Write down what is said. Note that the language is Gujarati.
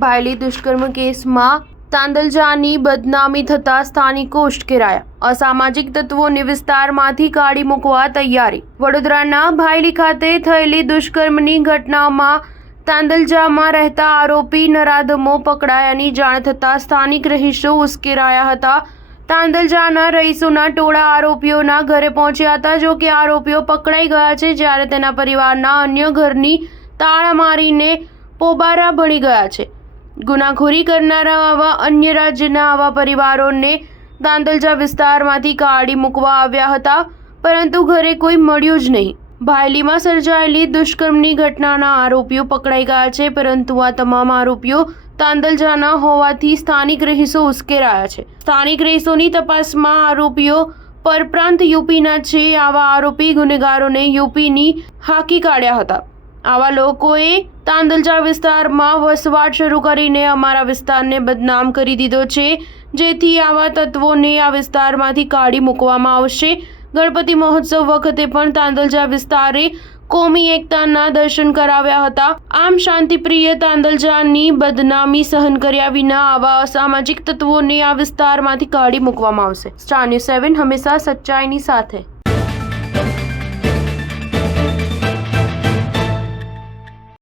ભાયલી દુષ્કર્મ કેસમાં તાંદલજાની બદનામી થતા સ્થાનિકો ઉશ્કેરાયા. અસામાજિક તત્વોને વિસ્તારમાંથી કાઢી મૂકવા તૈયારી. વડોદરાના ભાયલી ખાતે થયેલી દુષ્કર્મની ઘટનામાં તાંદલજામાં રહેતા આરોપી નરાધમો પકડાયાની જાણ થતાં સ્થાનિક રહીશો ઉશ્કેરાયા હતા. તાંદલજાના રહીશોના ટોળા આરોપીઓના ઘરે પહોંચ્યા હતા. જો કે આરોપીઓ પકડાઈ ગયા છે, જ્યારે તેના પરિવારના અન્ય ઘરની તાળા મારીને પોબારા ભણી ગયા છે. ગુનાખોરી કરનારા આવા અન્ય રાજ્યના આવા પરિવારોને તાંદલજા વિસ્તારમાંથી કાઢી મૂકવા આવ્યા હતા, પરંતુ ઘરે કોઈ મળ્યું જ નહીં. ભાયલીમાં સર્જાયેલી દુષ્કર્મની ઘટનાના આરોપીઓ પકડાઈ ગયા છે, પરંતુ આ તમામ આરોપીઓ તાંદલજાના હોવાથી સ્થાનિક રહીશો ઉશ્કેરાયા છે. સ્થાનિક રહીશોની તપાસમાં આરોપીઓ પરપ્રાંત યુપીના છે. આવા આરોપી ગુનેગારોને યુપીની હાંકી કાઢ્યા હતા. આવા લોકોએ તાંદલજા વિસ્તારમાં વસવાટ શરૂ કરીને અમારા વિસ્તારને બદનામ કરી દીધો છે, જેથી આવા તત્વોને આ વિસ્તારમાંથી કાઢી મૂકવામાં આવશે. ગણપતિ મહોત્સવ વખતે પણ તાંદલજા વિસ્તારે કોમી એકતાના દર્શન કરાવ્યા હતા. આમ શાંતિપ્રિય તાંદલજાની બદનામી સહન કર્યા વિના આવા અસામાજિક તત્વોને આ વિસ્તારમાંથી કાઢી મૂકવામાં આવશે. સ્ટાર ન્યૂઝ 7 હંમેશા સચ્ચાઈની સાથે.